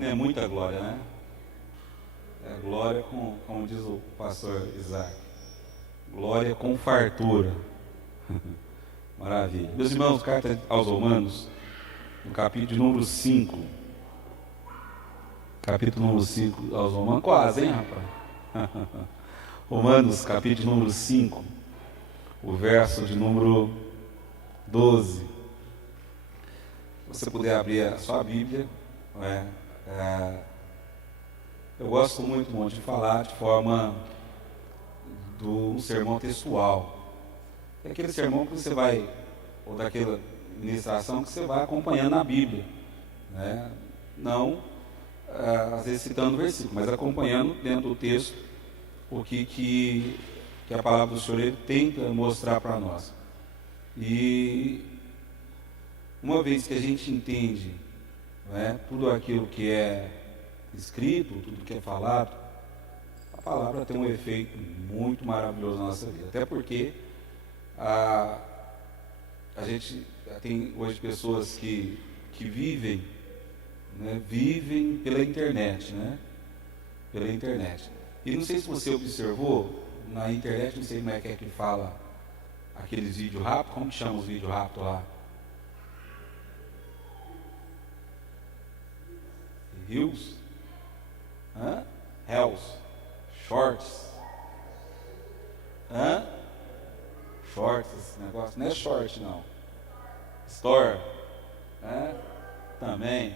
não é muita glória, né? É glória como diz o pastor Isaac, glória com fartura. Maravilha. Meus irmãos, carta aos Romanos, no capítulo número 5. Capítulo número 5 aos Romanos, quase, hein, rapaz? Romanos, capítulo número 5, o verso de número 12. Se você puder abrir a sua Bíblia, eu gosto muito, irmão, de falar de forma do sermão textual. É aquele sermão que você vai, ou daquela ministração que você vai acompanhando na Bíblia, né? Não, às vezes citando o versículo, mas acompanhando dentro do texto o que a palavra do Senhor tenta mostrar para nós. E uma vez que a gente entende, né, tudo aquilo que é escrito, tudo que é falado, a palavra tem um efeito muito maravilhoso na nossa vida. Até porque a gente tem hoje pessoas que vivem, né, vivem pela internet, né? Pela internet. E não sei se você observou, na internet, não sei como é que fala aqueles vídeos rápidos, como que chama os vídeos rápidos lá? Reels? Reels? Shorts? Shorts, esse negócio, não é short não. Store? Também.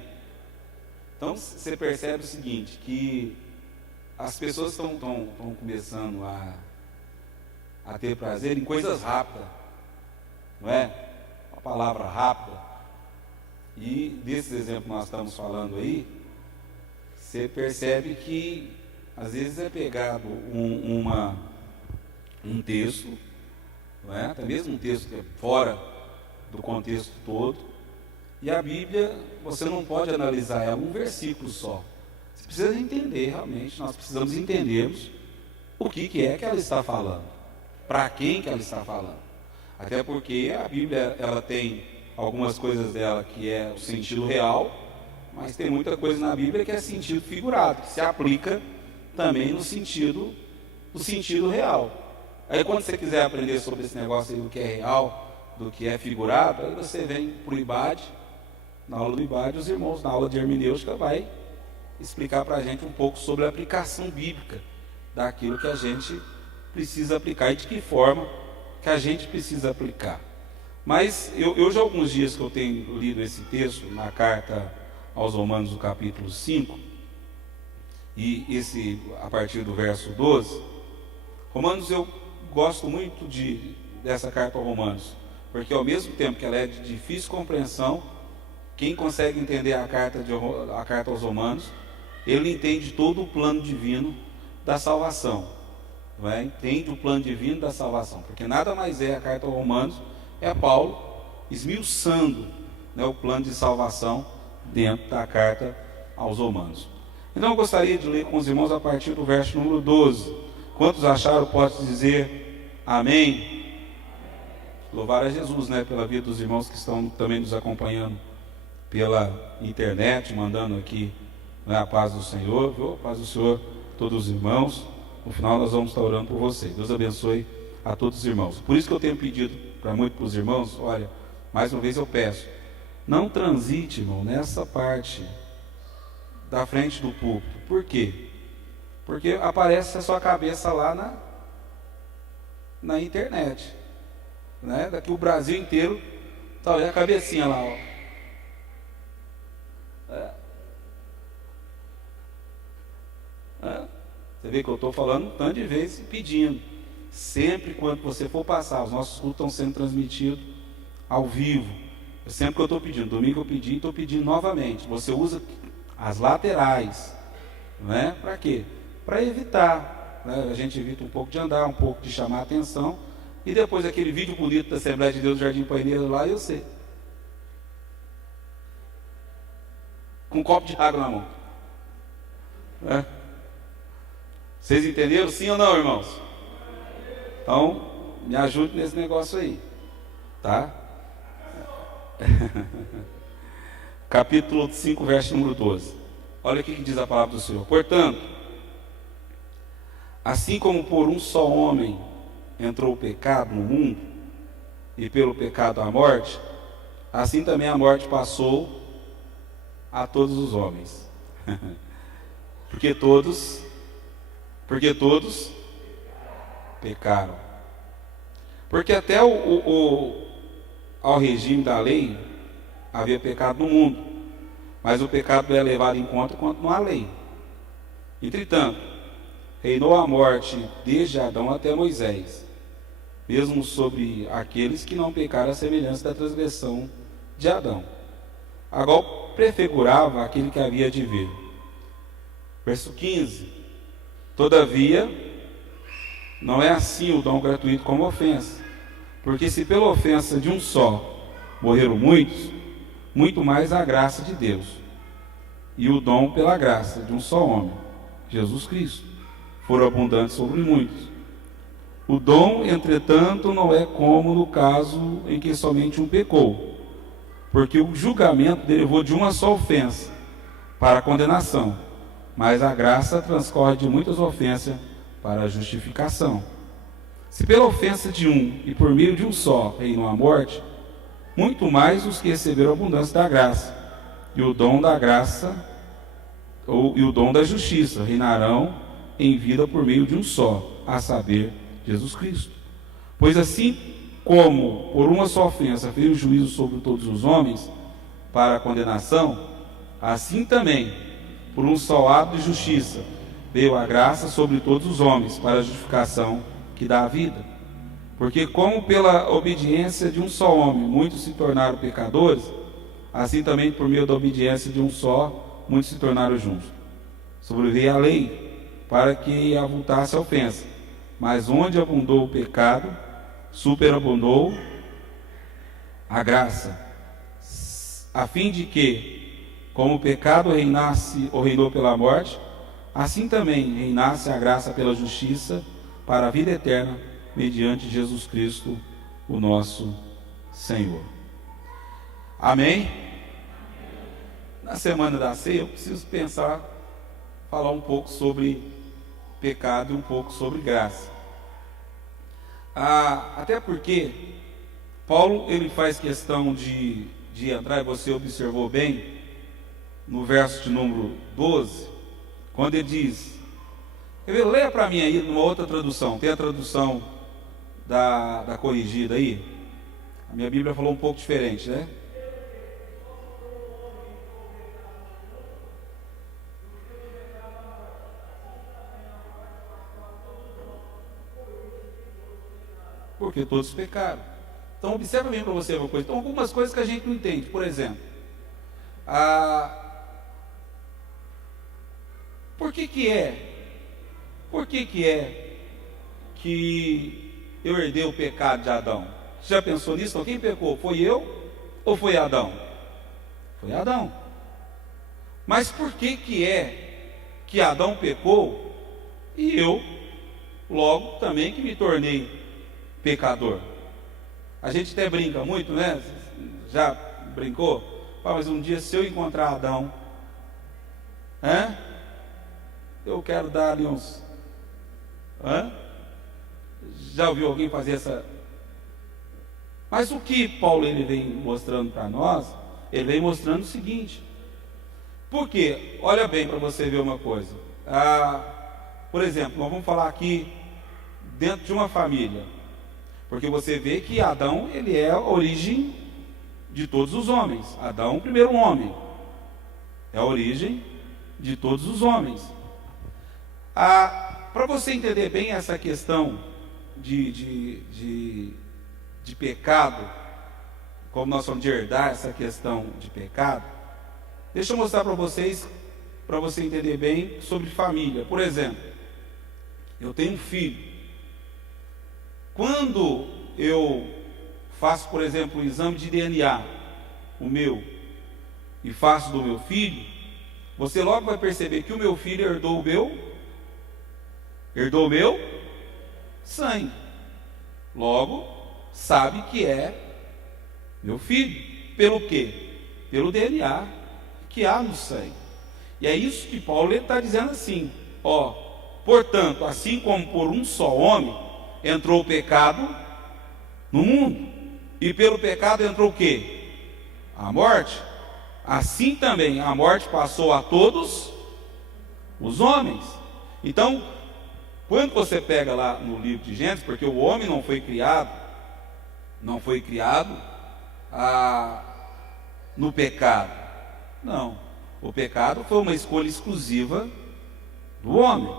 Então você percebe o seguinte, que as pessoas estão começando a ter prazer em coisas rápidas, não é? Uma palavra rápida. E desses exemplos que nós estamos falando aí, você percebe que às vezes é pegado um texto, não é? Até mesmo um texto que é fora do contexto todo, e a Bíblia, você não pode analisar ela um versículo só. Você precisa entender realmente, nós precisamos entendermos o que é que ela está falando, para quem que ela está falando. Até porque a Bíblia, ela tem algumas coisas dela que é o sentido real, mas tem muita coisa na Bíblia que é sentido figurado, que se aplica também no sentido real. Aí quando você quiser aprender sobre esse negócio aí do que é real, do que é figurado, aí você vem para o IBAD, na aula do IBAD, os irmãos na aula de hermenêutica vai explicar para a gente um pouco sobre a aplicação bíblica daquilo que a gente precisa aplicar e de que forma que a gente precisa aplicar. Mas eu já há alguns dias que eu tenho lido esse texto na carta aos Romanos, no capítulo 5, e a partir do verso 12, Romanos, eu gosto muito dessa carta aos Romanos, porque ao mesmo tempo que ela é de difícil compreensão, quem consegue entender a carta aos Romanos, ele entende todo o plano divino da salvação, não é? Entende o plano divino da salvação, porque nada mais é a carta aos Romanos, é Paulo esmiuçando, né, o plano de salvação dentro da carta aos Romanos. Então eu gostaria de ler com os irmãos a partir do verso número 12. Quantos acharam, posso dizer amém? Louvar a Jesus, né, pela vida dos irmãos que estão também nos acompanhando pela internet, mandando aqui, né, a paz do Senhor, viu? A paz do Senhor, todos os irmãos. No final nós vamos estar orando por vocês. Deus abençoe a todos os irmãos. Por isso que eu tenho pedido para os irmãos, olha, mais uma vez eu peço, não transite, irmão, nessa parte da frente do púlpito. Por quê? Porque aparece a sua cabeça lá na internet, né? Daqui o Brasil inteiro tá olhando a cabecinha lá, ó. Você vê que eu estou falando um tanto de vezes pedindo. Sempre quando você for passar, os nossos cultos estão sendo transmitidos ao vivo. Sempre que eu estou pedindo, domingo eu pedi e estou pedindo novamente. Você usa as laterais, né? Para quê? Para evitar, né? A gente evita um pouco de andar, um pouco de chamar a atenção. E depois aquele vídeo bonito da Assembleia de Deus do Jardim Paineiro lá, eu sei. Com um copo de água na mão. Vocês entenderam? Sim ou não, irmãos? Então, me ajude nesse negócio aí. Tá? Capítulo 5, verso número 12. Olha o que diz a palavra do Senhor. Portanto, assim como por um só homem entrou o pecado no mundo, e pelo pecado a morte, assim também a morte passou a todos os homens. Porque todos pecaram. Porque até ao regime da lei havia pecado no mundo, mas o pecado é levado em conta quanto não há lei. Entretanto, reinou a morte desde Adão até Moisés, mesmo sobre aqueles que não pecaram à semelhança da transgressão de Adão. Agora prefigurava aquele que havia de vir. Verso 15: Todavia, não é assim o dom gratuito como ofensa, porque se pela ofensa de um só morreram muitos, muito mais a graça de Deus, e o dom pela graça de um só homem, Jesus Cristo, foram abundantes sobre muitos. O dom, entretanto, não é como no caso em que somente um pecou, porque o julgamento derivou de uma só ofensa para a condenação, mas a graça transcorre de muitas ofensas para a justificação. Se pela ofensa de um e por meio de um só reinou a morte, muito mais os que receberam a abundância da graça e o dom da graça e o dom da justiça reinarão em vida por meio de um só, a saber, Jesus Cristo. Pois assim como por uma só ofensa veio o juízo sobre todos os homens para a condenação, assim também por um só ato de justiça veio a graça sobre todos os homens para a justificação que dá a vida. Porque como pela obediência de um só homem muitos se tornaram pecadores, assim também por meio da obediência de um só muitos se tornaram justos. Sobreveio a lei para que avultasse a ofensa, mas onde abundou o pecado, superabundou a graça, a fim de que, como o pecado reinasse ou reinou pela morte, assim também reinasse a graça pela justiça para a vida eterna, mediante Jesus Cristo, o nosso Senhor. Amém? Na semana da ceia, eu preciso falar um pouco sobre pecado e um pouco sobre graça. Até porque Paulo ele faz questão de entrar, e você observou bem, no verso de número 12, quando ele diz, leia para mim aí numa outra tradução, tem a tradução da corrigida aí, a minha Bíblia falou um pouco diferente, né? Porque todos pecaram. Então observa bem para você uma coisa. Então algumas coisas que a gente não entende. Por exemplo, por que é que eu herdei o pecado de Adão? Você já pensou nisso? Então, quem pecou? Foi eu ou foi Adão? Foi Adão. Mas por que é que Adão pecou e eu logo também que me tornei pecador? A gente até brinca muito, né? Já brincou? Mas um dia se eu encontrar Adão, eu quero dar ali uns... Já ouviu alguém fazer essa... Mas o que Paulo ele vem mostrando para nós, ele vem mostrando o seguinte. Por quê? Olha bem para você ver uma coisa. Por exemplo, nós vamos falar aqui dentro de uma família. Porque você vê que Adão, ele é a origem de todos os homens. Adão, o primeiro homem, é a origem de todos os homens. Para você entender bem essa questão de pecado, como nós vamos de herdar essa questão de pecado, deixa eu mostrar para vocês, para você entender bem sobre família. Por exemplo, eu tenho um filho. Quando eu faço, por exemplo, um exame de DNA, o meu, e faço do meu filho, você logo vai perceber que o meu filho herdou o meu sangue. Logo, sabe que é meu filho. Pelo quê? Pelo DNA que há no sangue. E é isso que Paulo está dizendo assim, ó, portanto, assim como por um só homem entrou o pecado no mundo, e pelo pecado entrou o quê? A morte. Assim também a morte passou a todos os homens. Então, quando você pega lá no livro de Gênesis, porque o homem não foi criado no pecado. Não. O pecado foi uma escolha exclusiva do homem.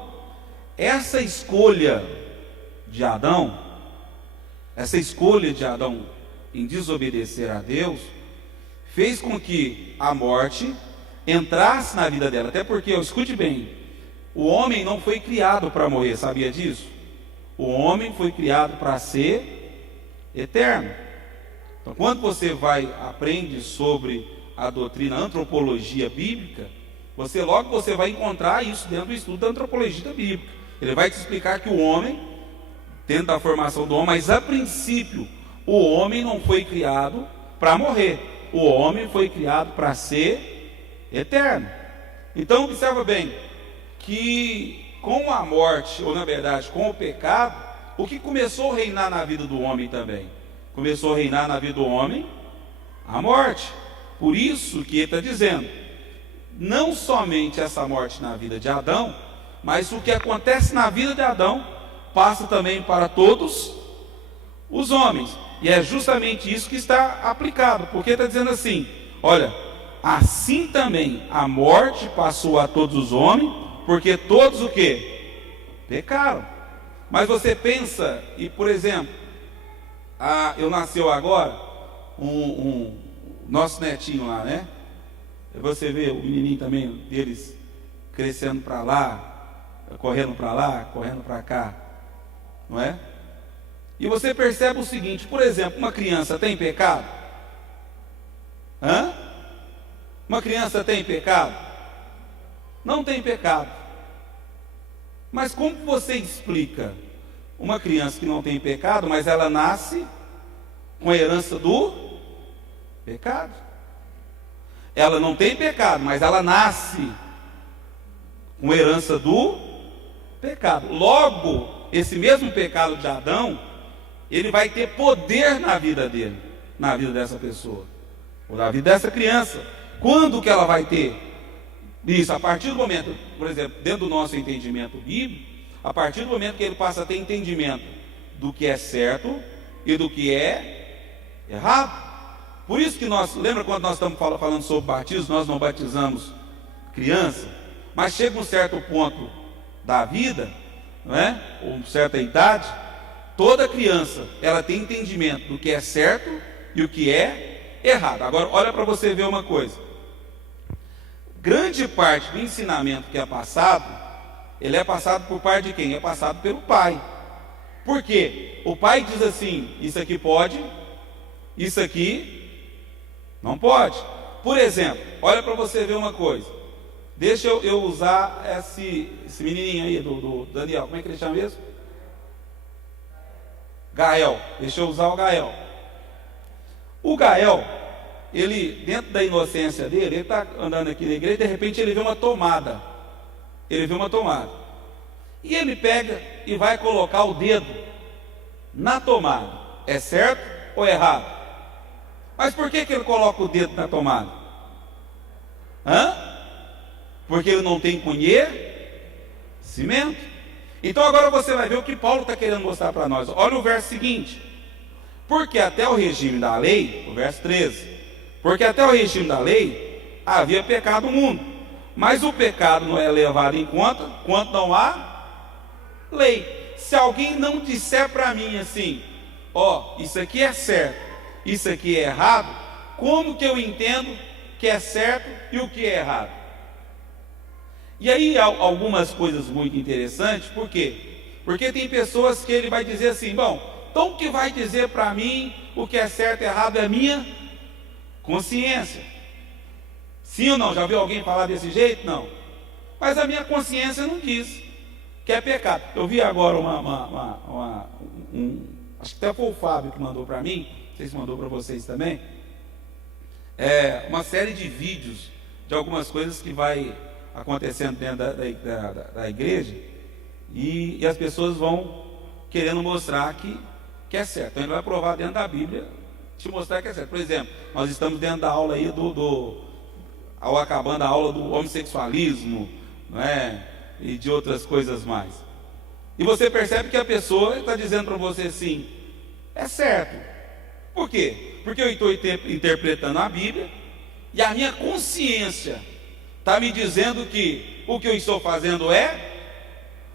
Essa escolha de Adão em desobedecer a Deus, fez com que a morte entrasse na vida dela. Até porque, escute bem, o homem não foi criado para morrer, sabia disso? O homem foi criado para ser eterno. Então, quando você aprende sobre a doutrina, a antropologia bíblica, você vai encontrar isso dentro do estudo da antropologia bíblica. Ele vai te explicar que o homem, dentro da formação do homem, mas a princípio, o homem não foi criado para morrer. O homem foi criado para ser eterno. Então, observa bem, que com a morte, ou na verdade com o pecado, o que começou a reinar na vida do homem também? Começou a reinar na vida do homem a morte. Por isso que ele está dizendo, não somente essa morte na vida de Adão, mas o que acontece na vida de Adão, passa também para todos os homens. E é justamente isso que está aplicado, porque está dizendo assim, olha, assim também a morte passou a todos os homens, porque todos o quê? Pecaram. Mas você pensa, e por exemplo, eu nasceu agora, nosso netinho lá, né? Você vê o menininho também deles crescendo para lá, correndo para cá, não é? E você percebe o seguinte, por exemplo, uma criança tem pecado? Uma criança tem pecado? Não tem pecado. Mas como você explica uma criança que não tem pecado, mas ela nasce com a herança do pecado? Ela não tem pecado, mas ela nasce com a herança do pecado. Logo, esse mesmo pecado de Adão, ele vai ter poder na vida dele, na vida dessa pessoa, ou na vida dessa criança. Quando que ela vai ter isso? A partir do momento, por exemplo, dentro do nosso entendimento bíblico, a partir do momento que ele passa a ter entendimento do que é certo e do que é errado. Por isso que lembra quando nós estamos falando sobre batismo, nós não batizamos criança, mas chega um certo ponto da vida, não é? Ou uma certa idade, toda criança, ela tem entendimento do que é certo e o que é errado. Agora, olha para você ver uma coisa. Grande parte do ensinamento que é passado, ele é passado por parte de quem? É passado pelo pai. Por quê? O pai diz assim, isso aqui pode, isso aqui não pode. Por exemplo, olha para você ver uma coisa. Deixa eu usar esse menininho aí, do Daniel, como é que ele chama mesmo? Gael. Deixa eu usar o Gael. O Gael, ele, dentro da inocência dele, ele está andando aqui na igreja, de repente ele vê uma tomada. E ele pega e vai colocar o dedo na tomada. É certo ou errado? Mas por que ele coloca o dedo na tomada? Porque ele não tem conhecimento. Então agora você vai ver o que Paulo está querendo mostrar para nós. Olha o verso seguinte. Porque até o regime da lei, o verso 13, porque até o regime da lei havia pecado no mundo, mas o pecado não é levado em conta quando não há lei. Se alguém não disser para mim assim, isso aqui é certo, isso aqui é errado, como que eu entendo que é certo e o que é errado? E aí há algumas coisas muito interessantes. Por quê? Porque tem pessoas que ele vai dizer assim, então o que vai dizer para mim o que é certo e errado é a minha consciência. Sim ou não? Já viu alguém falar desse jeito? Não. Mas a minha consciência não diz que é pecado. Eu vi agora acho que até foi o Fábio que mandou para mim, não sei se mandou para vocês também, uma série de vídeos de algumas coisas que vai acontecendo dentro da igreja, e as pessoas vão querendo mostrar que é certo. Então ele vai provar dentro da Bíblia, te mostrar que é certo. Por exemplo, nós estamos dentro da aula aí ao acabando a aula do homossexualismo, não é? E de outras coisas mais. E você percebe que a pessoa está dizendo para você assim, é certo. Por quê? Porque eu estou interpretando a Bíblia e a minha consciência está me dizendo que o que eu estou fazendo é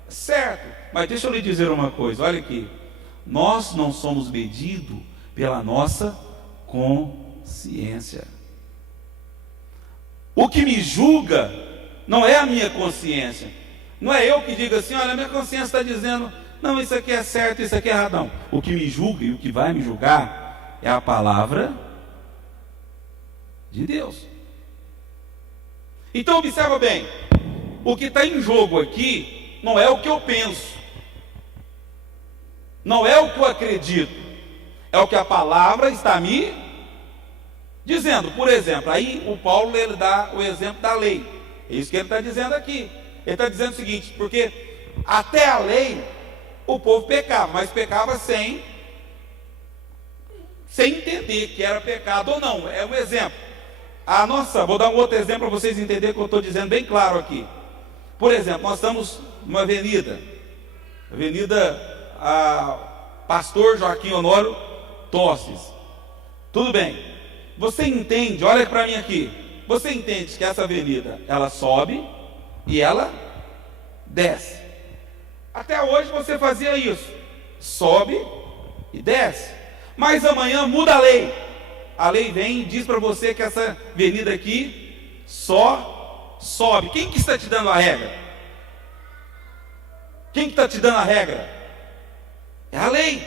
certo. Mas deixa eu lhe dizer uma coisa, olha aqui. Nós não somos medidos pela nossa consciência. O que me julga não é a minha consciência. Não é eu que digo assim, olha, a minha consciência está dizendo, não, isso aqui é certo, isso aqui é errado. Não. O que me julga e o que vai me julgar é a palavra de Deus. Então observa bem, o que está em jogo aqui não é o que eu penso, não é o que eu acredito, é o que a palavra está me dizendo. Por exemplo, aí o Paulo ele dá o exemplo da lei, é isso que ele está dizendo aqui. Ele está dizendo o seguinte, porque até a lei o povo pecava, mas pecava sem entender que era pecado ou não. É um exemplo. Vou dar um outro exemplo para vocês entenderem o que eu estou dizendo bem claro aqui. Por exemplo, nós estamos numa avenida Pastor Joaquim Honório Tostes. Tudo bem. Você entende, olha para mim aqui. Você entende que essa avenida, ela sobe e ela desce. Até hoje você fazia isso. Sobe e desce. Mas amanhã muda a lei. A lei vem e diz para você que essa avenida aqui só sobe. Quem que está te dando a regra? Quem que está te dando a regra? É a lei.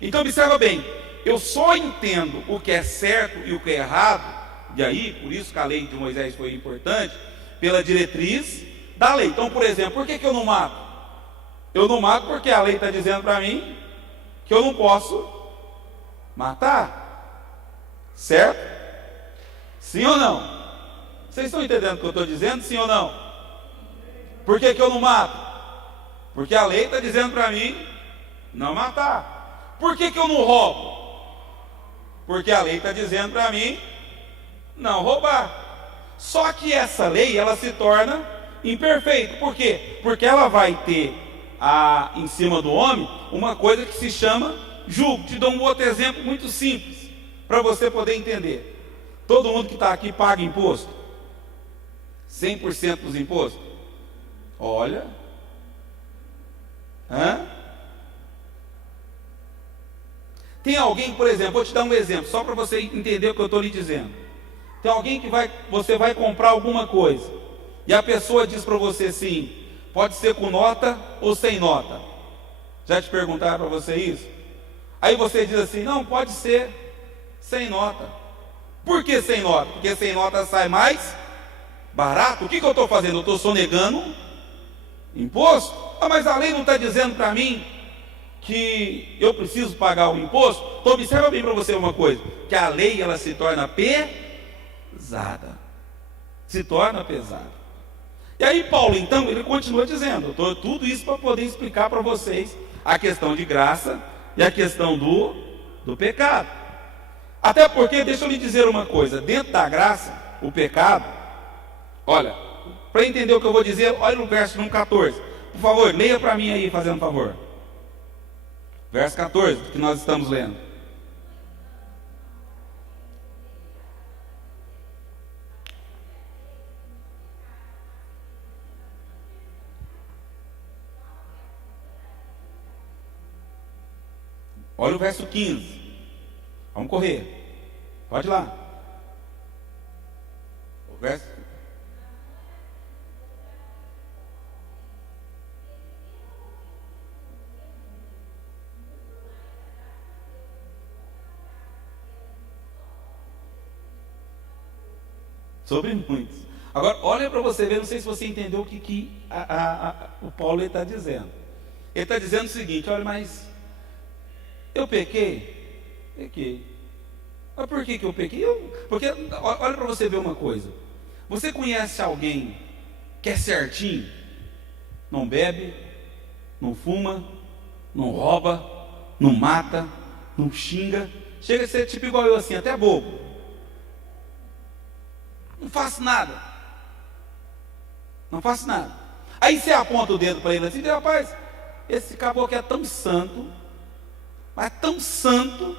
Então observa bem, eu só entendo o que é certo e o que é errado, e aí, por isso que a lei de Moisés foi importante, pela diretriz da lei. Então, por exemplo, por que eu não mato? Eu não mato porque a lei está dizendo para mim que eu não posso matar. Certo? Sim ou não? Vocês estão entendendo o que eu estou dizendo? Sim ou não? Por que eu não mato? Porque a lei está dizendo para mim não matar. Por que eu não roubo? Porque a lei está dizendo para mim não roubar. Só que essa lei ela se torna imperfeita. Por quê? Porque ela vai ter em cima do homem uma coisa que se chama julgo. Te dou um outro exemplo muito simples para você poder entender. Todo mundo que está aqui paga imposto? 100% dos impostos? Olha. Tem alguém, por exemplo, vou te dar um exemplo, só para você entender o que eu estou lhe dizendo. Tem alguém que você vai comprar alguma coisa, e a pessoa diz para você assim, pode ser com nota ou sem nota. Já te perguntaram para você isso? Aí você diz assim, não, pode ser sem nota. Por que sem nota? Porque sem nota sai mais barato. O que eu estou fazendo? Eu estou sonegando imposto? Mas a lei não está dizendo para mim que eu preciso pagar o imposto? Então observa bem para você uma coisa, que a lei ela se torna pesada. Se torna pesada. E aí Paulo então, ele continua dizendo, eu estou tudo isso para poder explicar para vocês a questão de graça e a questão do pecado. Até porque, deixa eu lhe dizer uma coisa, dentro da graça, o pecado, olha, para entender o que eu vou dizer, olha no verso número 14, por favor, leia para mim aí, fazendo um favor, verso 14, que nós estamos lendo. Olha o verso 15, vamos correr, pode ir lá, o verso... Sobre muitos. Agora, olha para você ver, não sei se você entendeu o que o Paulo está dizendo. Ele está dizendo o seguinte, olha, mas eu pequei? Pequei. Mas por que eu pequei? Porque, olha para você ver uma coisa. Você conhece alguém quer certinho, não bebe, não fuma, não rouba, não mata, não xinga, chega a ser tipo igual eu assim, até bobo, não faço nada, não faço nada. Aí você aponta o dedo para ele assim, rapaz, esse caboclo é tão santo, mas tão santo,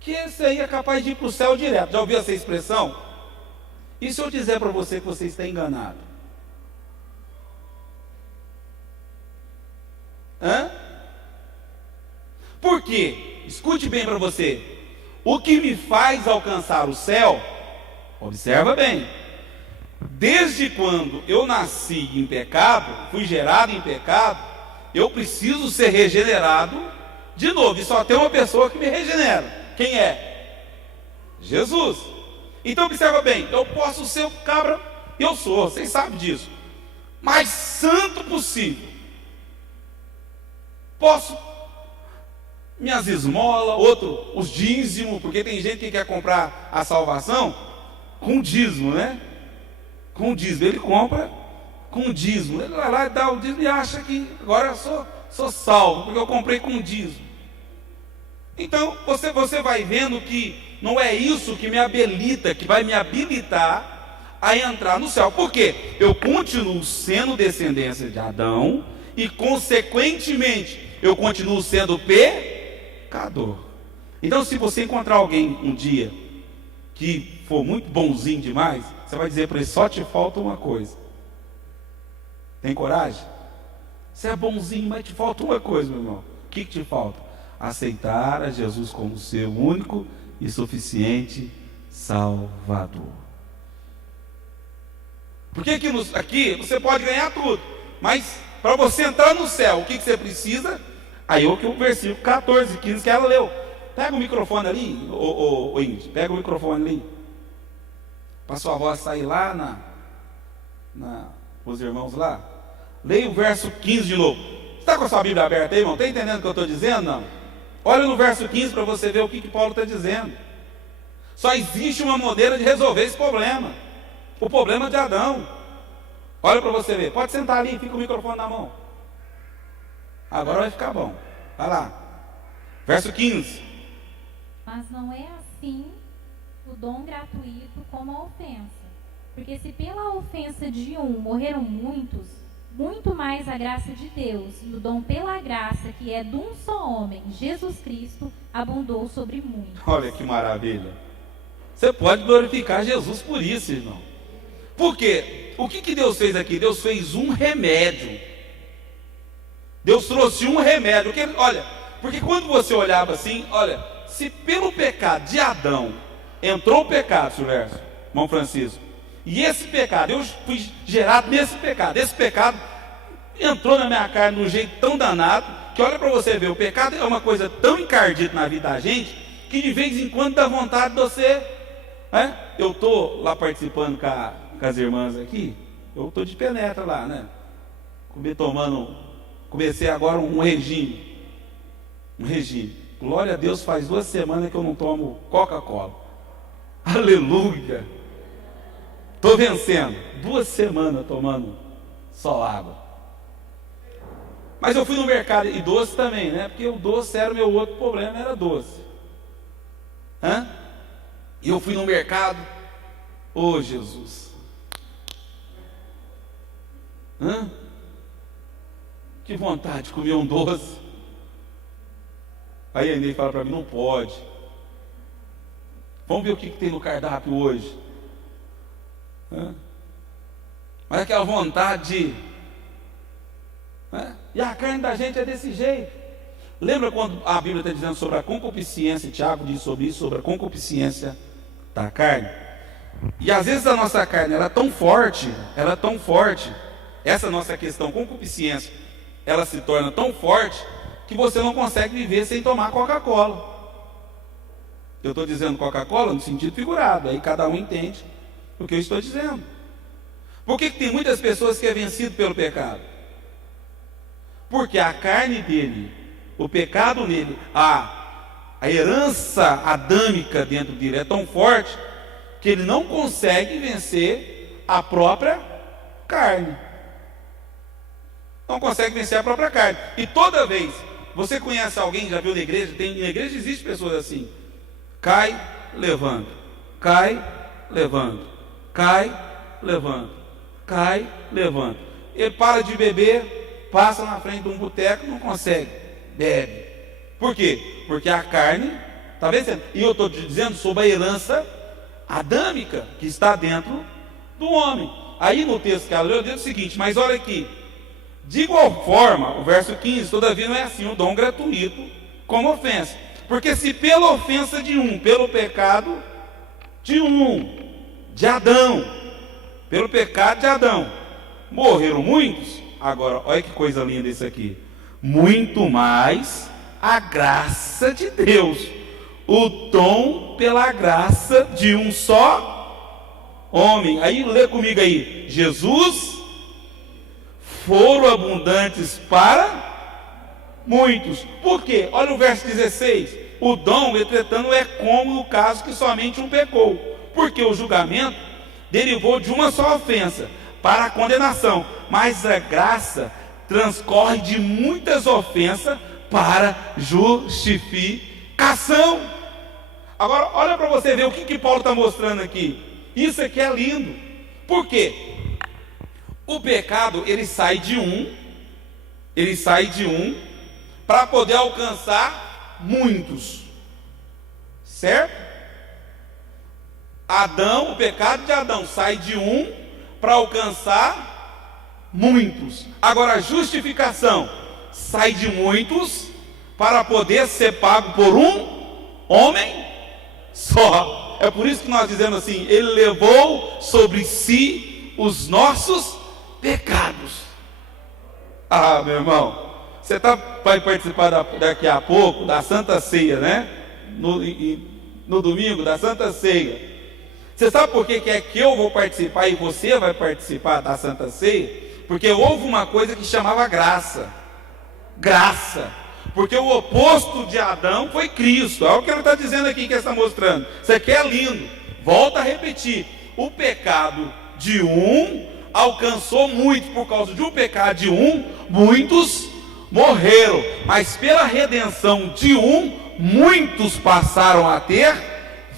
que esse aí é capaz de ir para o céu direto. Já ouviu essa expressão? E se eu dizer para você que você está enganado? Hã? Por quê? Escute bem para você. O que me faz alcançar o céu, observa bem, desde quando eu nasci em pecado, fui gerado em pecado, eu preciso ser regenerado de novo. E só tem uma pessoa que me regenera. Quem é? Jesus. Então observa bem, eu posso ser o cabra, eu sou, vocês sabem disso, mais santo possível. Posso minhas esmolas, outro, os dízimos, porque tem gente que quer comprar a salvação com dízimo, né? Com dízimo, ele compra com dízimo, ele vai lá e dá o dízimo e acha que agora eu sou salvo, porque eu comprei com dízimo. Então você vai vendo que não é isso que me habilita, que vai me habilitar a entrar no céu. Por quê? Eu continuo sendo descendência de Adão e consequentemente eu continuo sendo pecador. Então se você encontrar alguém um dia que for muito bonzinho demais, você vai dizer para ele, só te falta uma coisa. Tem coragem? Você é bonzinho, mas te falta uma coisa, meu irmão. O que te falta? Aceitar a Jesus como seu único e suficiente Salvador. Porque aqui você pode ganhar tudo, mas para você entrar no céu, o que você precisa? Aí o versículo 14, 15 que ela leu. Pega o microfone ali, Ingrid, pega o microfone ali, para sua voz sair lá os irmãos lá. Leia o verso 15 de novo. Você está com a sua Bíblia aberta aí, irmão? Está entendendo o que eu estou dizendo? Não? Olha no verso 15 para você ver o que Paulo está dizendo. Só existe uma maneira de resolver esse problema. O problema de Adão. Olha para você ver. Pode sentar ali, fica o microfone na mão. Agora vai ficar bom. Vai lá. Verso 15. Mas não é assim o dom gratuito como a ofensa. Porque se pela ofensa de um morreram muitos, muito mais a graça de Deus e o dom pela graça que é de um só homem, Jesus Cristo, abundou sobre muitos. Olha que maravilha. Você pode glorificar Jesus por isso, irmão. Por quê? O que Deus fez aqui? Deus fez um remédio. Deus trouxe um remédio. Porque quando você olhava assim, olha, se pelo pecado de Adão entrou o pecado, Silvestre, irmão Francisco, e esse pecado, eu fui gerado nesse pecado, esse pecado entrou na minha carne de um jeito tão danado, que olha para você ver, o pecado é uma coisa tão encardida na vida da gente, que de vez em quando dá vontade de você, né? Eu estou lá participando com as irmãs aqui, eu estou de penetra lá, né? Comecei agora um regime, glória a Deus, faz 2 semanas que eu não tomo Coca-Cola, aleluia, estou vencendo, 2 semanas tomando só água. Mas eu fui no mercado, e doce também, né? Porque o doce era o meu outro problema, era doce. E eu fui no mercado, Jesus. Que vontade de comer um doce. Aí a Inês fala para mim, não pode. Vamos ver o que tem no cardápio hoje. Mas aquela vontade de... E a carne da gente é desse jeito. Lembra quando a Bíblia está dizendo sobre a concupiscência? Tiago diz sobre isso, sobre a concupiscência da carne. E às vezes a nossa carne ela é tão forte, essa nossa questão concupiscência, ela se torna tão forte que você não consegue viver sem tomar Coca-Cola. Eu estou dizendo Coca-Cola no sentido figurado, aí cada um entende o que eu estou dizendo. Por que tem muitas pessoas que é vencido pelo pecado? Porque a carne dele, o pecado nele, a herança adâmica dentro dele é tão forte que ele não consegue vencer a própria carne. Não consegue vencer a própria carne. E toda vez, você conhece alguém, já viu na igreja? Na igreja existe pessoas assim. Cai, levanta. Cai, levanta. Cai, levanta. Cai, levanta. Ele para de beber, passa na frente de um boteco, não consegue. Bebe. Por quê? Porque a carne está vencendo. E eu estou dizendo sobre a herança adâmica que está dentro do homem. Aí no texto que ela leu, diz o seguinte, mas olha aqui. De igual forma, o verso 15, todavia não é assim o dom gratuito como ofensa. Porque se pela ofensa de um, pelo pecado de Adão, pelo pecado de Adão, morreram muitos, agora, olha que coisa linda isso aqui, muito mais a graça de Deus, o dom pela graça de um só homem. Aí lê comigo aí, Jesus foram abundantes para muitos. Por quê? Olha o verso 16. O dom, entretanto, é como no caso que somente um pecou. Porque o julgamento derivou de uma só ofensa para a condenação. Mas a graça transcorre de muitas ofensas para justificação. Agora, olha para você ver o que Paulo está mostrando aqui. Isso aqui é lindo. Por quê? O pecado, ele sai de um para poder alcançar muitos, certo? Adão, o pecado de Adão sai de um para alcançar muitos. Agora a justificação sai de muitos para poder ser pago por um homem só. É por isso que nós dizemos assim, ele levou sobre si os nossos pecados. Ah, meu irmão, você vai participar daqui a pouco da Santa Ceia, né? No domingo da Santa Ceia. Você sabe por que é que eu vou participar e você vai participar da Santa Ceia? Porque houve uma coisa que chamava graça. Graça. Porque o oposto de Adão foi Cristo. É o que ele está dizendo aqui, que ele está mostrando. Isso aqui é lindo. Volta a repetir. O pecado de um alcançou muitos. Por causa de um pecado de um, muitos morreram. Mas pela redenção de um, muitos passaram a ter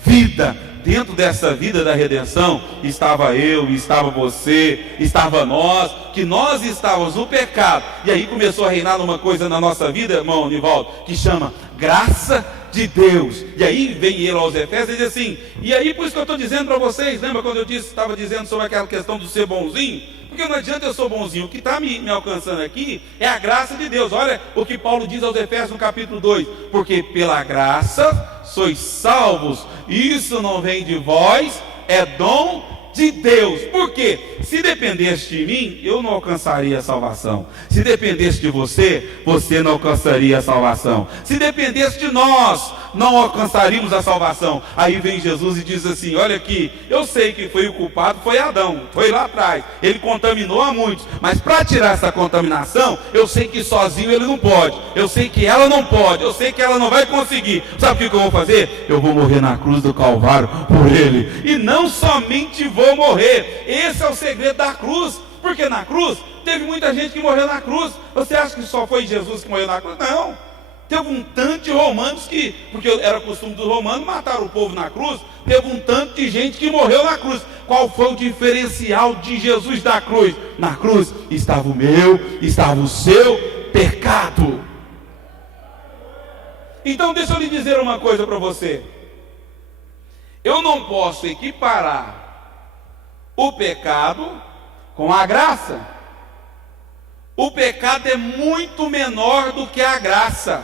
vida. Dentro dessa vida da redenção, estava eu, estava você, estava nós, que nós estávamos no pecado. E aí começou a reinar uma coisa na nossa vida, irmão Nivaldo, que chama graça de Deus. E aí vem ele aos Efésios e diz assim, e aí por isso que eu estou dizendo para vocês, lembra quando eu estava dizendo sobre aquela questão do ser bonzinho? Porque não adianta eu ser bonzinho, o que está me alcançando aqui é a graça de Deus. Olha o que Paulo diz aos Efésios no capítulo 2, porque pela graça sois salvos, isso não vem de vós, é dom de Deus. Por quê? Se dependesse de mim, eu não alcançaria a salvação. Se dependesse de você, você não alcançaria a salvação. Se dependesse de nós, não alcançaríamos a salvação. Aí vem Jesus e diz assim, olha aqui, eu sei que foi o culpado, foi Adão, foi lá atrás, ele contaminou a muitos, mas para tirar essa contaminação, eu sei que sozinho ele não pode, eu sei que ela não pode, eu sei que ela não vai conseguir. Sabe o que eu vou fazer? Eu vou morrer na cruz do Calvário por ele, e não somente vou morrer. Esse é o segredo da cruz, porque na cruz teve muita gente que morreu na cruz. Você acha que só foi Jesus que morreu na cruz? Não, teve um tanto de romanos que, porque era costume dos romanos matar o povo na cruz, teve um tanto de gente que morreu na cruz. Qual foi o diferencial de Jesus da cruz? Na cruz estava o meu, estava o seu pecado. Então deixa eu lhe dizer uma coisa para você. Eu não posso equiparar o pecado com a graça. O pecado é muito menor do que a graça.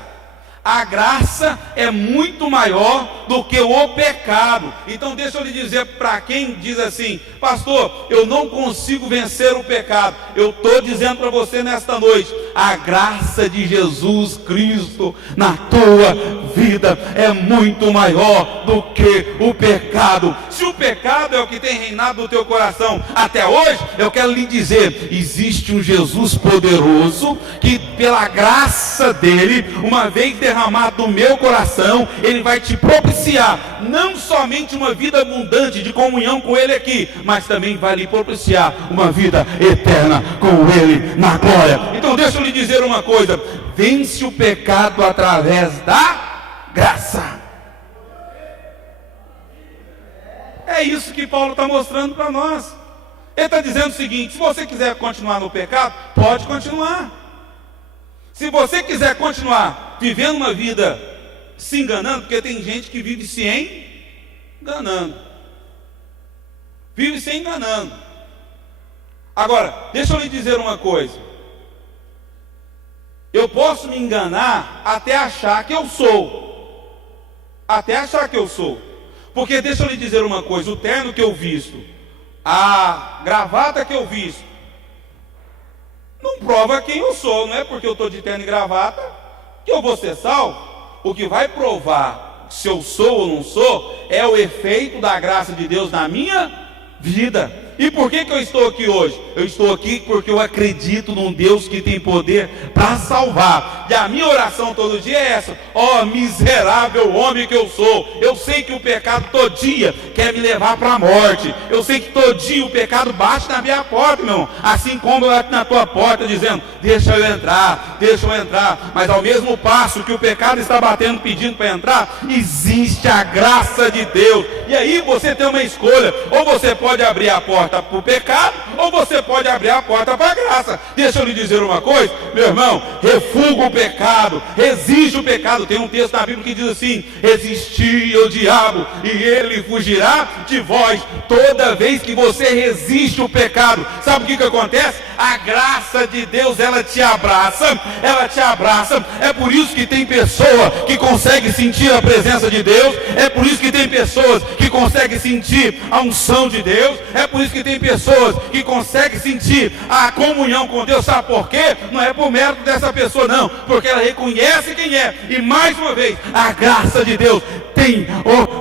A graça é muito maior do que o pecado. Então deixa eu lhe dizer, para quem diz assim, pastor, eu não consigo vencer o pecado, eu estou dizendo para você nesta noite, a graça de Jesus Cristo na tua vida é muito maior do que o pecado. Se o pecado é o que tem reinado no teu coração até hoje, eu quero lhe dizer, existe um Jesus poderoso, que pela graça dele, uma vez derramado derramado no meu coração, Ele vai te propiciar, não somente uma vida abundante de comunhão com Ele aqui, mas também vai lhe propiciar uma vida eterna com Ele na glória. Então deixa eu lhe dizer uma coisa: vence o pecado através da graça. É isso que Paulo está mostrando para nós. Ele está dizendo o seguinte: se você quiser continuar no pecado, pode continuar. Se você quiser continuar vivendo uma vida se enganando, porque tem gente que vive se enganando. Vive se enganando. Agora, deixa eu lhe dizer uma coisa. Eu posso me enganar até achar que eu sou. Até achar que eu sou. Porque deixa eu lhe dizer uma coisa: o terno que eu visto, a gravata que eu visto, não prova quem eu sou. Não é porque eu estou de terno e gravata que eu vou ser salvo. O que vai provar se eu sou ou não sou é o efeito da graça de Deus na minha vida. E por que eu estou aqui hoje? Eu estou aqui porque eu acredito num Deus que tem poder para salvar. E a minha oração todo dia é essa: ó miserável homem que eu sou. Eu sei que o pecado todo dia quer me levar para a morte. Eu sei que todo dia o pecado bate na minha porta, meu irmão. Assim como eu bate na tua porta dizendo: deixa eu entrar, deixa eu entrar. Mas ao mesmo passo que o pecado está batendo pedindo para entrar, existe a graça de Deus. E aí você tem uma escolha: ou você pode abrir a porta para o pecado, ou você pode abrir a porta para a graça. Deixa eu lhe dizer uma coisa, meu irmão: refuga o pecado, resiste o pecado. Tem um texto na Bíblia que diz assim: resisti ao diabo e ele fugirá de vós. Toda vez que você resiste o pecado, sabe o que acontece? A graça de Deus, ela te abraça, ela te abraça. É por isso que tem pessoa que consegue sentir a presença de Deus, é por isso que tem pessoas que conseguem sentir a unção de Deus, é por isso que tem pessoas que conseguem sentir a comunhão com Deus. Sabe por quê? Não é por mérito dessa pessoa, não, porque ela reconhece quem é. E mais uma vez, a graça de Deus tem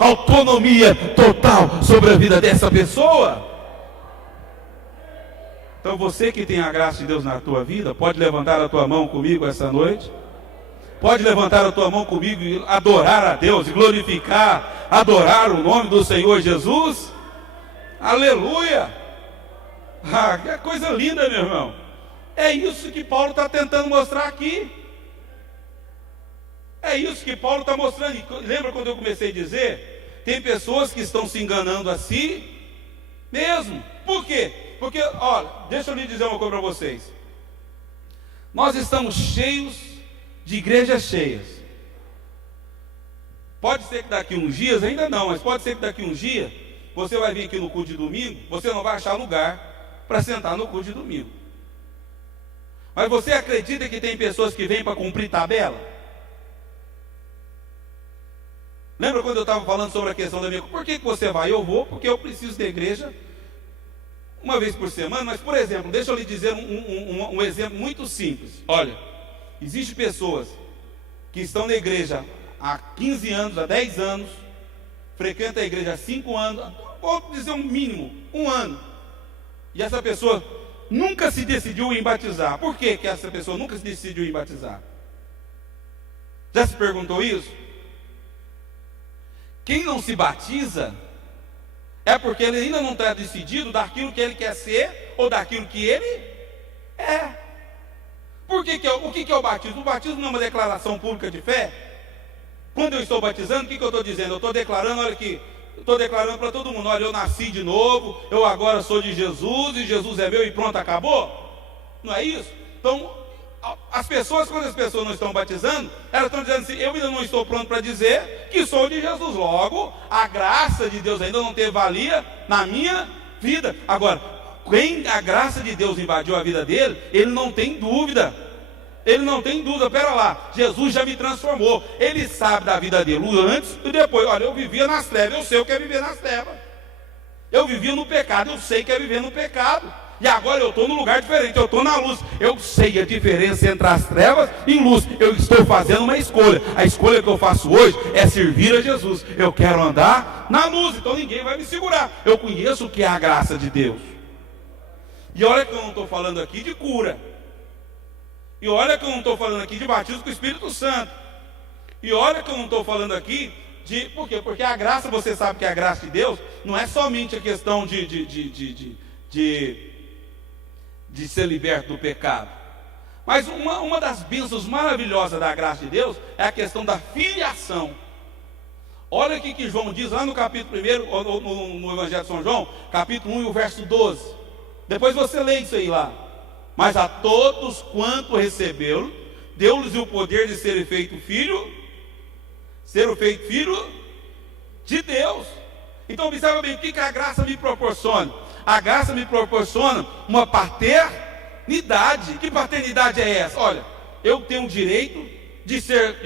autonomia total sobre a vida dessa pessoa. Então você que tem a graça de Deus na tua vida, pode levantar a tua mão comigo essa noite? Pode levantar a tua mão comigo e adorar a Deus, e glorificar, adorar o nome do Senhor Jesus? Aleluia! Ah, que coisa linda, meu irmão. É isso que Paulo está tentando mostrar aqui. É isso que Paulo está mostrando. E lembra quando eu comecei a dizer? Tem pessoas que estão se enganando a si mesmo. Por quê? Porque, olha, deixa eu lhe dizer uma coisa para vocês. Nós estamos cheios de igrejas cheias. Pode ser que daqui uns dias, ainda não, mas pode ser que daqui uns dias você vai vir aqui no culto de domingo, você não vai achar lugar para sentar no culto de domingo. Mas você acredita que tem pessoas que vêm para cumprir tabela? Lembra quando eu estava falando sobre a questão da minha... Por que você vai? Eu vou porque eu preciso da igreja uma vez por semana. Mas, por exemplo, deixa eu lhe dizer um exemplo muito simples. Olha, existem pessoas que estão na igreja há 15 anos, há 10 anos, frequentam a igreja há 5 anos, vou dizer um mínimo, 1 ano. E essa pessoa nunca se decidiu em batizar. Por que essa pessoa nunca se decidiu em batizar? Já se perguntou isso? Quem não se batiza é porque ele ainda não está decidido daquilo que ele quer ser ou daquilo que ele é. O que é o batismo? O batismo não é uma declaração pública de fé. Quando eu estou batizando, o que eu estou dizendo? Eu estou declarando, olha aqui, estou declarando para todo mundo: olha, eu nasci de novo, eu agora sou de Jesus, e Jesus é meu e pronto, acabou? Não é isso? Então, as pessoas, quando as pessoas não estão batizando, elas estão dizendo assim: eu ainda não estou pronto para dizer que sou de Jesus. Logo, a graça de Deus ainda não teve valia na minha vida. Agora, quem a graça de Deus invadiu a vida dele, ele não tem dúvida. Ele não tem dúvida, pera lá, Jesus já me transformou. Ele sabe da vida dele, o antes e depois. Olha, eu vivia nas trevas, eu sei o que é viver nas trevas. Eu vivia no pecado, eu sei o que é viver no pecado. E agora eu estou num lugar diferente, eu estou na luz. Eu sei a diferença entre as trevas e luz. Eu estou fazendo uma escolha. A escolha que eu faço hoje é servir a Jesus. Eu quero andar na luz, então ninguém vai me segurar. Eu conheço o que é a graça de Deus. E olha que eu não estou falando aqui de cura. E olha que eu não estou falando aqui de batismo com o Espírito Santo. E olha que eu não estou falando aqui de... Por quê? Porque a graça, você sabe que a graça de Deus não é somente a questão de ser liberto do pecado. Mas uma das bênçãos maravilhosas da graça de Deus é a questão da filiação. Olha o que João diz lá no capítulo 1, no Evangelho de São João, capítulo 1 e o verso 12. Depois você lê isso aí lá. Mas a todos quanto recebeu, deu-lhes o poder de ser feito filho de Deus. Então observa bem, o que a graça me proporciona? A graça me proporciona uma paternidade. Que paternidade é essa? Olha, eu tenho o direito de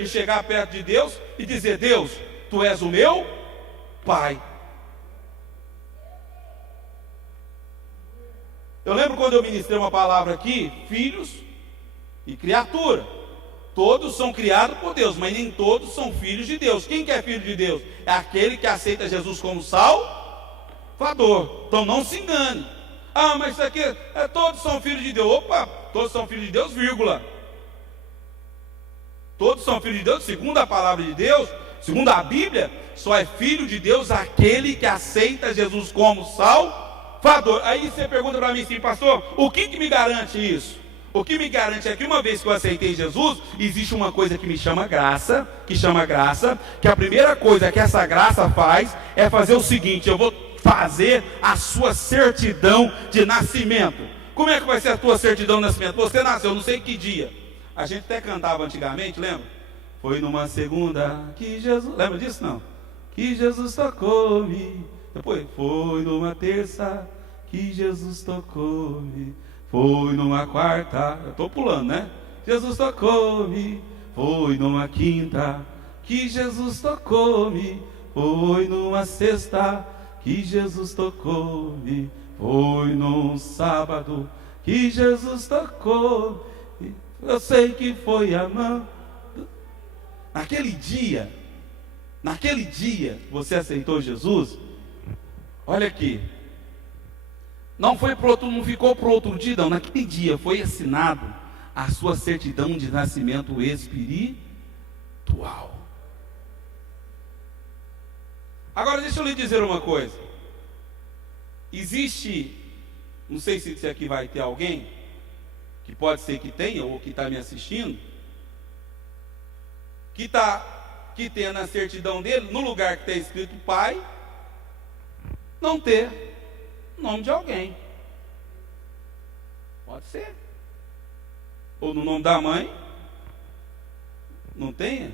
chegar perto de Deus e dizer: Deus, tu és o meu Pai. Eu lembro quando eu ministrei uma palavra aqui, filhos e criatura. Todos são criados por Deus, mas nem todos são filhos de Deus. Quem que é filho de Deus? É aquele que aceita Jesus como Salvador. Então não se engane. Ah, mas isso aqui, todos são filhos de Deus. Opa, todos são filhos de Deus, vírgula. Todos são filhos de Deus, segundo a palavra de Deus, segundo a Bíblia, só é filho de Deus aquele que aceita Jesus como Salvador. Aí você pergunta para mim assim: pastor, o que me garante isso? O que me garante é que uma vez que eu aceitei Jesus, existe uma coisa que me chama graça, que a primeira coisa que essa graça faz é fazer o seguinte: eu vou fazer a sua certidão de nascimento. Como é que vai ser a tua certidão de nascimento? Você nasceu, não sei que dia. A gente até cantava antigamente, lembra? Foi numa segunda que Jesus... Lembra disso, não? Que Jesus tocou-me. Depois, foi numa terça que Jesus tocou-me. Foi numa quarta... Eu estou pulando, né? Jesus tocou-me. Foi numa quinta que Jesus tocou-me. Foi numa sexta que Jesus tocou-me. Foi num sábado que Jesus tocou-me. Eu sei que foi a mão... Naquele dia, você aceitou Jesus. Olha aqui, não ficou para outro dia, não. Naquele dia foi assinado a sua certidão de nascimento espiritual. Agora deixa eu lhe dizer uma coisa. Existe, não sei se aqui vai ter alguém, que pode ser que tenha, ou que está me assistindo, que tenha na certidão dele, no lugar que está escrito pai, não ter o nome de alguém. Pode ser. Ou no nome da mãe, não tenha.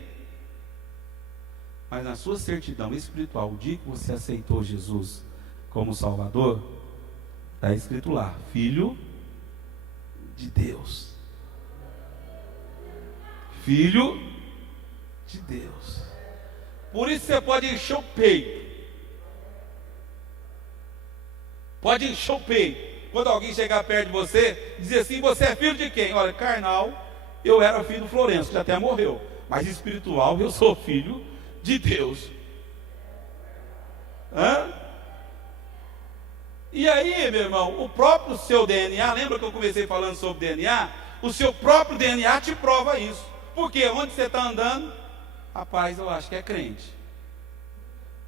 Mas na sua certidão espiritual, o dia que você aceitou Jesus como Salvador, está escrito lá: Filho de Deus. Filho de Deus. Por isso você pode encher o peito. Pode encher o peito. Quando alguém chegar perto de você, dizer assim: você é filho de quem? Olha, carnal, eu era filho do Florencio, que já até morreu. Mas espiritual, eu sou filho de Deus. E aí, meu irmão, o próprio seu DNA, lembra que eu comecei falando sobre DNA? O seu próprio DNA te prova isso. Porque onde você está andando, rapaz, eu acho que é crente.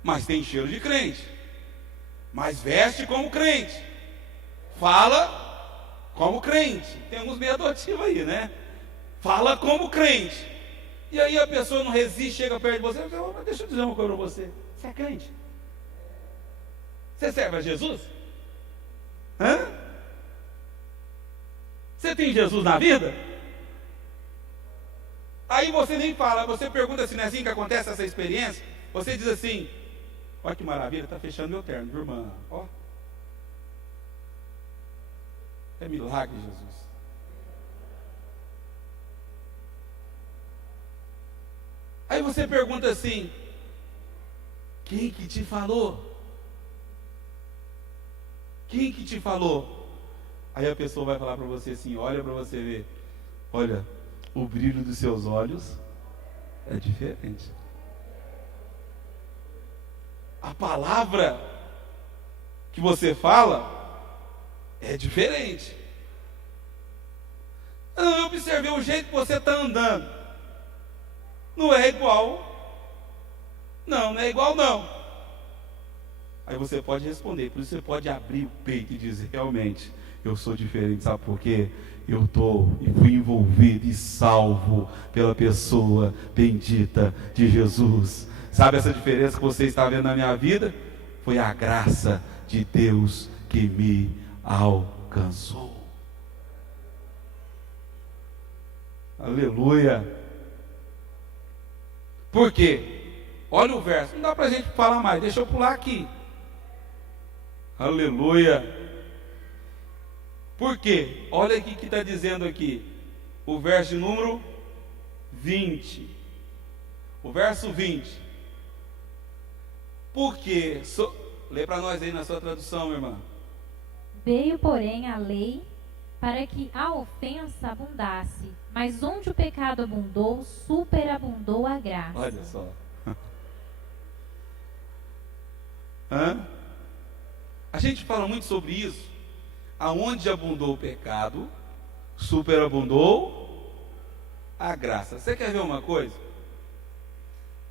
Mas tem cheiro de crente. Mas veste como crente. Fala como crente. Tem uns meio adotivos aí, né? Fala como crente. E aí a pessoa não resiste, chega perto de você e fala: deixa eu dizer uma coisa para você. Você é crente? Você serve a Jesus? Você tem Jesus na vida? Aí você nem fala, você pergunta se não é assim que acontece essa experiência. Você diz assim: olha que maravilha, está fechando meu terno, viu, irmã? Ó. É milagre, Jesus. Aí você pergunta assim: quem que te falou? Quem que te falou? Aí a pessoa vai falar para você assim: olha para você ver. Olha, o brilho dos seus olhos é diferente. A palavra que você fala é diferente. Eu observei o jeito que você está andando. não é igual. Não é igual não. Aí você pode responder, por isso você pode abrir o peito e dizer, realmente, eu sou diferente, sabe por quê? Eu fui envolvido e salvo pela pessoa bendita de Jesus. Sabe essa diferença que você está vendo na minha vida? Foi a graça de Deus que me alcançou. Aleluia. Por quê? Olha o verso, não dá para a gente falar mais, deixa eu pular aqui. Aleluia. Por quê? Olha aqui que está dizendo aqui, o verso número 20. O verso 20. Por quê? Lê para nós aí na sua tradução, minha irmã. Veio, porém, a lei para que a ofensa abundasse, mas onde o pecado abundou, superabundou a graça. Olha só. A gente fala muito sobre isso. Aonde abundou o pecado, superabundou a graça. Você quer ver uma coisa?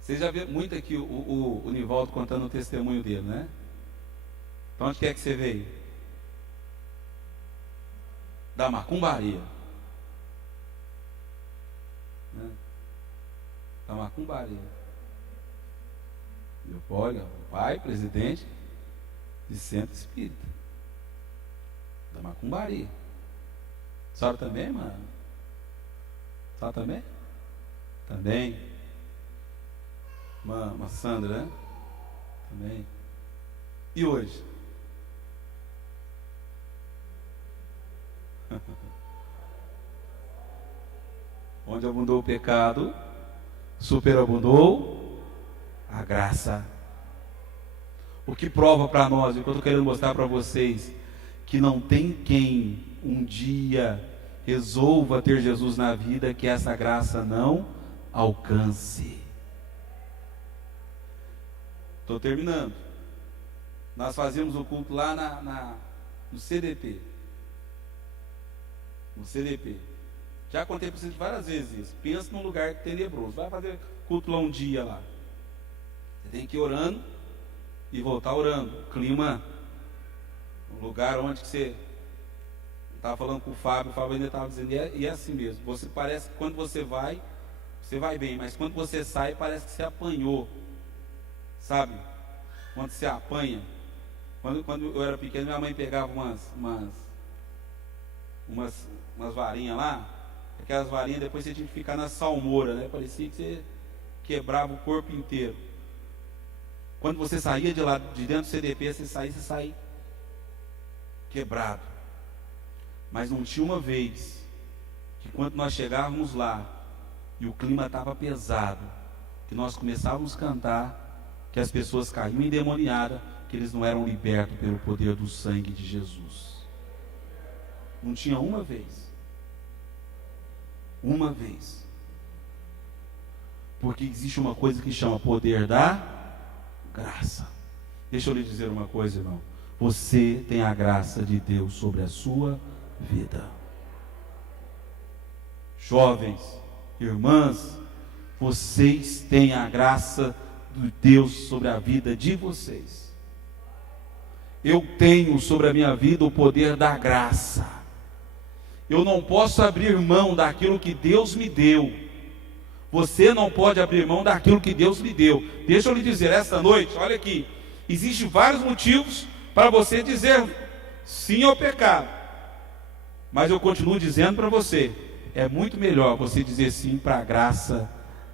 Você já viu muito aqui o Nivaldo contando o testemunho dele, né? Então onde quer que você veio? Da macumbaria. Né? Da macumbaria. Olha, o pai, presidente de centro espírita. Da macumbaria. A senhora também, mano? A senhora também? Também. Uma Sandra, né? Também. E hoje? Onde abundou o pecado, superabundou a graça. O que prova para nós, o que eu estou querendo mostrar para vocês, que não tem quem um dia resolva ter Jesus na vida, que essa graça não alcance. Estou terminando. Nós fazíamos o culto lá no CDP. No CDP. Já contei para vocês várias vezes isso. Pensa num lugar tenebroso. Vai fazer culto lá um dia lá. Você tem que ir orando e voltar orando. O clima, um lugar onde que você estava falando com o Fábio ainda estava dizendo, e é assim mesmo. Você parece que quando você vai bem, mas quando você sai, parece que você apanhou. Sabe? Quando você apanha. Quando eu era pequeno, minha mãe pegava umas varinhas lá. Aquelas varinhas, depois você tinha que ficar na salmoura, né? Parecia que você quebrava o corpo inteiro. Quando você saía de lá, de dentro do CDP, você saía quebrado. Mas não tinha uma vez que quando nós chegávamos lá e o clima estava pesado, que nós começávamos a cantar, que as pessoas caíam endemoniadas, que eles não eram libertos pelo poder do sangue de Jesus. Não tinha uma vez. Uma vez. Porque existe uma coisa que chama poder da graça. Deixa eu lhe dizer uma coisa, irmão. Você tem a graça de Deus sobre a sua vida. Jovens, irmãs, vocês têm a graça de Deus sobre a vida de vocês. Eu tenho sobre a minha vida o poder da graça. Eu não posso abrir mão daquilo que Deus me deu. Você não pode abrir mão daquilo que Deus lhe deu. Deixa eu lhe dizer, esta noite, olha aqui, existem vários motivos para você dizer sim ao pecado. Mas eu continuo dizendo para você, é muito melhor você dizer sim para a graça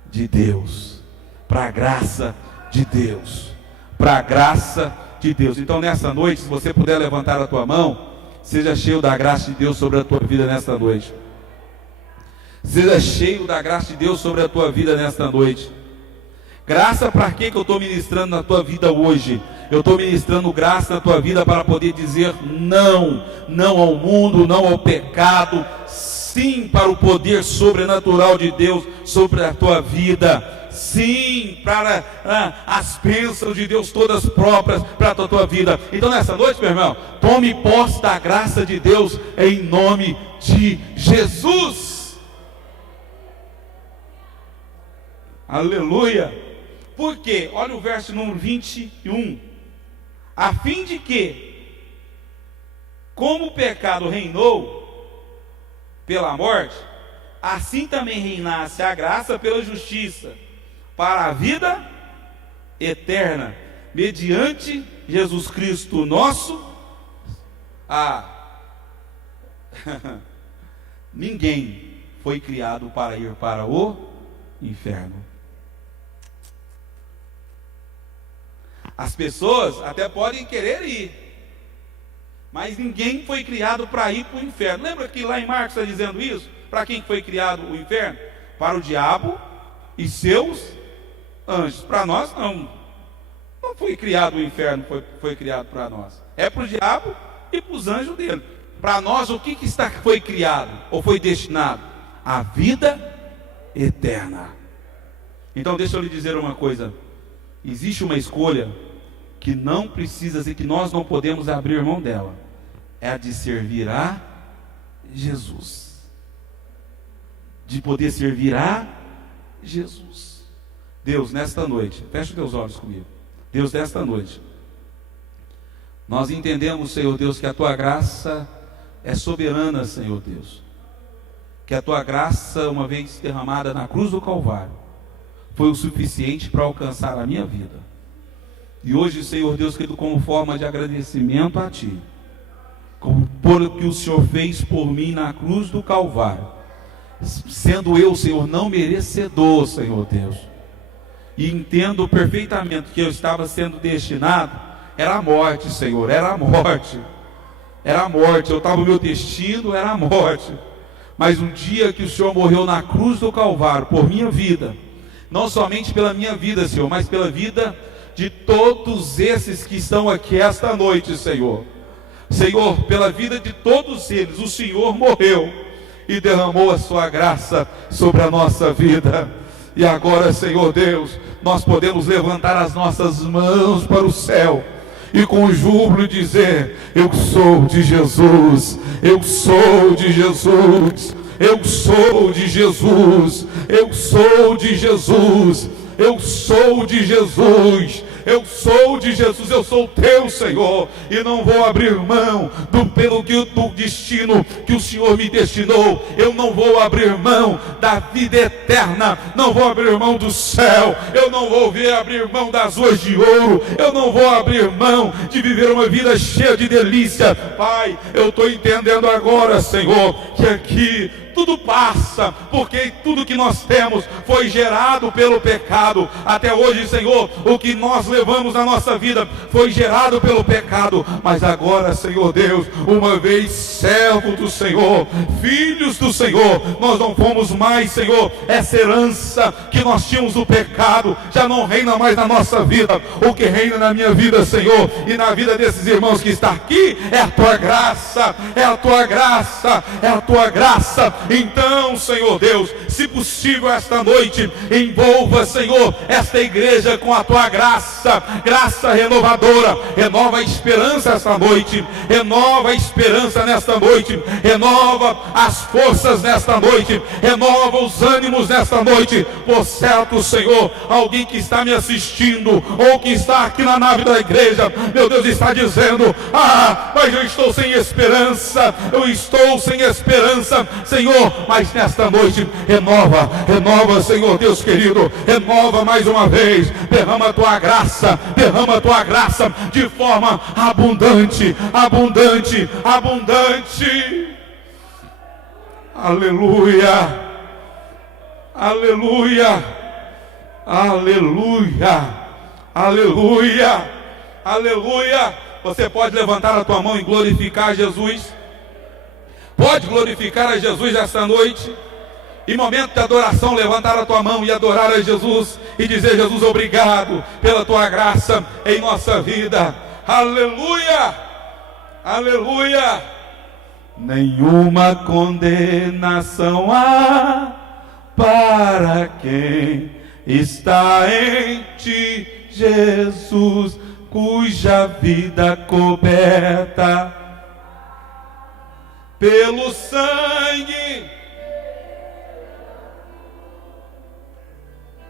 de Deus. Para a graça de Deus. Para a graça de Deus. Então nessa noite, se você puder levantar a tua mão, seja cheio da graça de Deus sobre a tua vida nesta noite. Seja cheio da graça de Deus sobre a tua vida nesta noite. Graça para que eu estou ministrando na tua vida hoje? Eu estou ministrando graça na tua vida para poder dizer não. Não ao mundo, não ao pecado. Sim para o poder sobrenatural de Deus sobre a tua vida. Sim, para as bênçãos de Deus todas próprias para a tua vida. Então nessa noite, meu irmão, tome posse da graça de Deus em nome de Jesus. Aleluia. Por quê? Olha o verso número 21. A fim de que, como o pecado reinou pela morte, assim também reinasse a graça pela justiça, para a vida eterna, mediante Jesus Cristo nosso. Ninguém foi criado para ir para o inferno. As pessoas até podem querer ir, mas ninguém foi criado para ir para o inferno. Lembra que lá em Marcos está dizendo isso? Para quem foi criado o inferno? Para o diabo e seus anjos. Para nós não. Não foi criado o inferno, foi criado para nós. É para o diabo e para os anjos dele. Para nós, o que foi criado ou foi destinado? A vida eterna. Então deixa eu lhe dizer uma coisa. Existe uma escolha que não precisa ser, que nós não podemos abrir mão dela. É a de servir a Jesus. De poder servir a Jesus. Deus, nesta noite, fecha os teus olhos comigo. Deus, nesta noite, nós entendemos, Senhor Deus, que a Tua graça é soberana, Senhor Deus. Que a Tua graça, uma vez derramada na cruz do Calvário, foi o suficiente para alcançar a minha vida. E hoje, Senhor Deus, querido, como forma de agradecimento a Ti, por o que o Senhor fez por mim na cruz do Calvário, sendo eu, Senhor, não merecedor, Senhor Deus, e entendo perfeitamente que eu estava sendo destinado, era a morte, Senhor, era a morte, eu estava, o meu destino era a morte, mas um dia que o Senhor morreu na cruz do Calvário, por minha vida, não somente pela minha vida, Senhor, mas pela vida de todos esses que estão aqui esta noite, Senhor, pela vida de todos eles, o Senhor morreu, e derramou a sua graça sobre a nossa vida. E agora, Senhor Deus, nós podemos levantar as nossas mãos para o céu e com júbilo dizer: eu sou de Jesus, eu sou de Jesus, eu sou de Jesus, eu sou de Jesus, eu sou de Jesus, eu sou de Jesus, eu sou teu, Senhor, e não vou abrir mão do destino que o Senhor me destinou. Eu não vou abrir mão da vida eterna, não vou abrir mão do céu, eu não vou abrir mão das ruas de ouro, eu não vou abrir mão de viver uma vida cheia de delícia. Pai, eu estou entendendo agora, Senhor, que aqui tudo passa, porque tudo que nós temos foi gerado pelo pecado. Até hoje, Senhor, o que nós levamos na nossa vida foi gerado pelo pecado. Mas agora, Senhor Deus, uma vez servo do Senhor, filhos do Senhor, nós não fomos mais, Senhor, essa herança que nós tínhamos do pecado, já não reina mais na nossa vida. O que reina na minha vida, Senhor, e na vida desses irmãos que estão aqui, é a Tua graça, é a Tua graça, é a Tua graça. Então, Senhor Deus, se possível esta noite, envolva, Senhor, esta igreja com a Tua graça, graça renovadora. Renova a esperança esta noite, renova a esperança nesta noite, renova as forças nesta noite, renova os ânimos nesta noite. Por certo, Senhor, alguém que está me assistindo, ou que está aqui na nave da igreja, meu Deus, está dizendo: mas eu estou sem esperança, Senhor. Mas nesta noite, renova, Senhor Deus querido, renova mais uma vez, derrama a Tua graça de forma abundante. Aleluia, aleluia, aleluia, aleluia, aleluia. Você pode levantar a tua mão e glorificar Jesus? Pode glorificar a Jesus esta noite? Em momento de adoração, levantar a tua mão e adorar a Jesus e dizer: Jesus, obrigado pela Tua graça em nossa vida. Aleluia, aleluia. Nenhuma condenação há para quem está em Ti, Jesus, cuja vida coberta pelo sangue